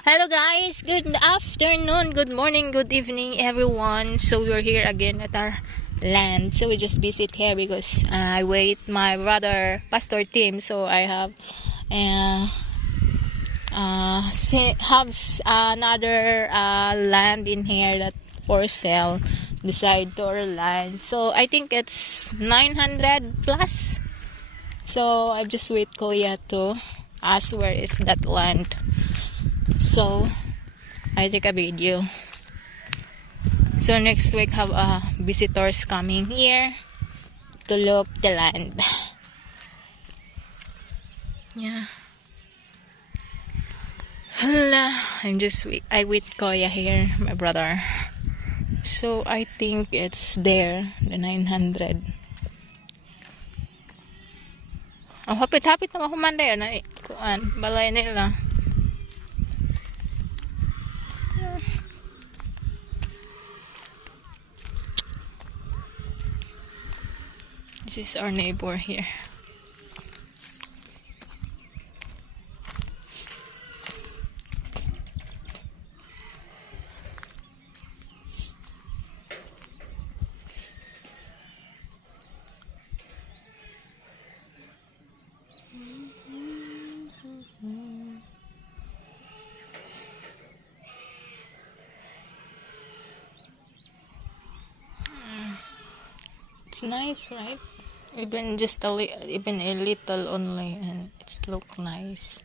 Hello guys, good afternoon, good morning, good evening everyone. So we're here again at our land. So we just visit here because I wait my brother Pastor Tim. So I have another land in here that for sale beside to our land. So I think it's 900 plus. So I just wait Kuya to ask where is that land. So I take a video. So next week have visitors coming here to look the land. Yeah. Hala, I with Koya here, my brother. So I think it's there, the 900. Ang hapit-hapit na mahumanday na kuan, balay nila. This is our neighbor here. It's nice, right? Even a little only, and it's look nice.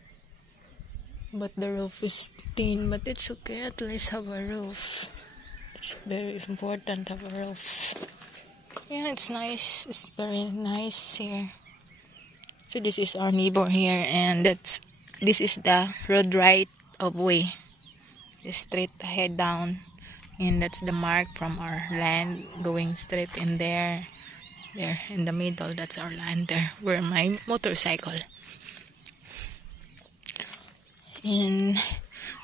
But the roof is thin, but it's okay. At least have a roof. It's very important to have a roof. Yeah, it's nice. It's very nice here. So this is our neighbor here, and this is the road right of way. The straight ahead down, and that's the mark from our land going straight in there. There in the middle, that's our land there where my motorcycle. And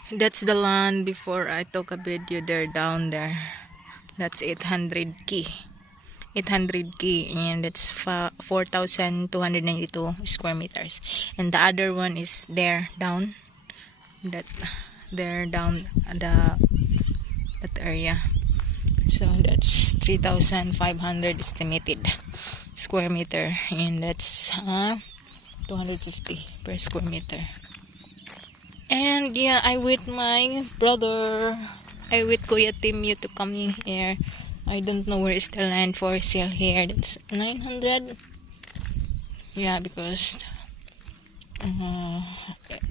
that's the land before I took a video there down there. That's 800k, and it's 4,292 square meters. And the other one is there down, that area. So that's 3,500 estimated square meter, and that's 250 per square meter. And yeah, I with my brother, I with Kuya Timmy to come in here. I don't know where is the land for sale here. That's 900. Yeah, because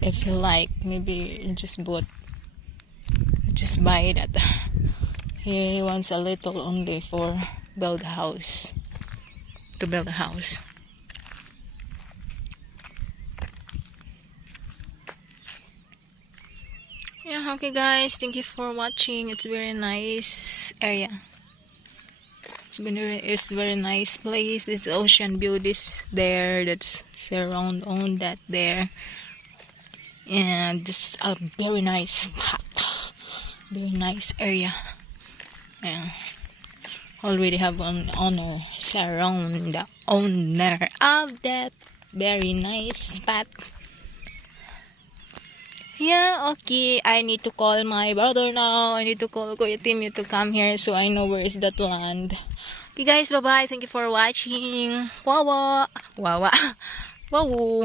if you like, maybe just buy that. He wants a little only for to build a house. Yeah, okay guys, thank you for watching. It's very nice area. It's very nice place. This ocean view is there. That's surround on that there. And just a very nice area. Yeah. Already have an owner surround the owner of that very nice spot. Yeah, okay. I need to call my brother now. I need to call Kuya Timmy to come here so I know where is that land. Okay guys, bye bye. Thank you for watching. Wawa. Wow.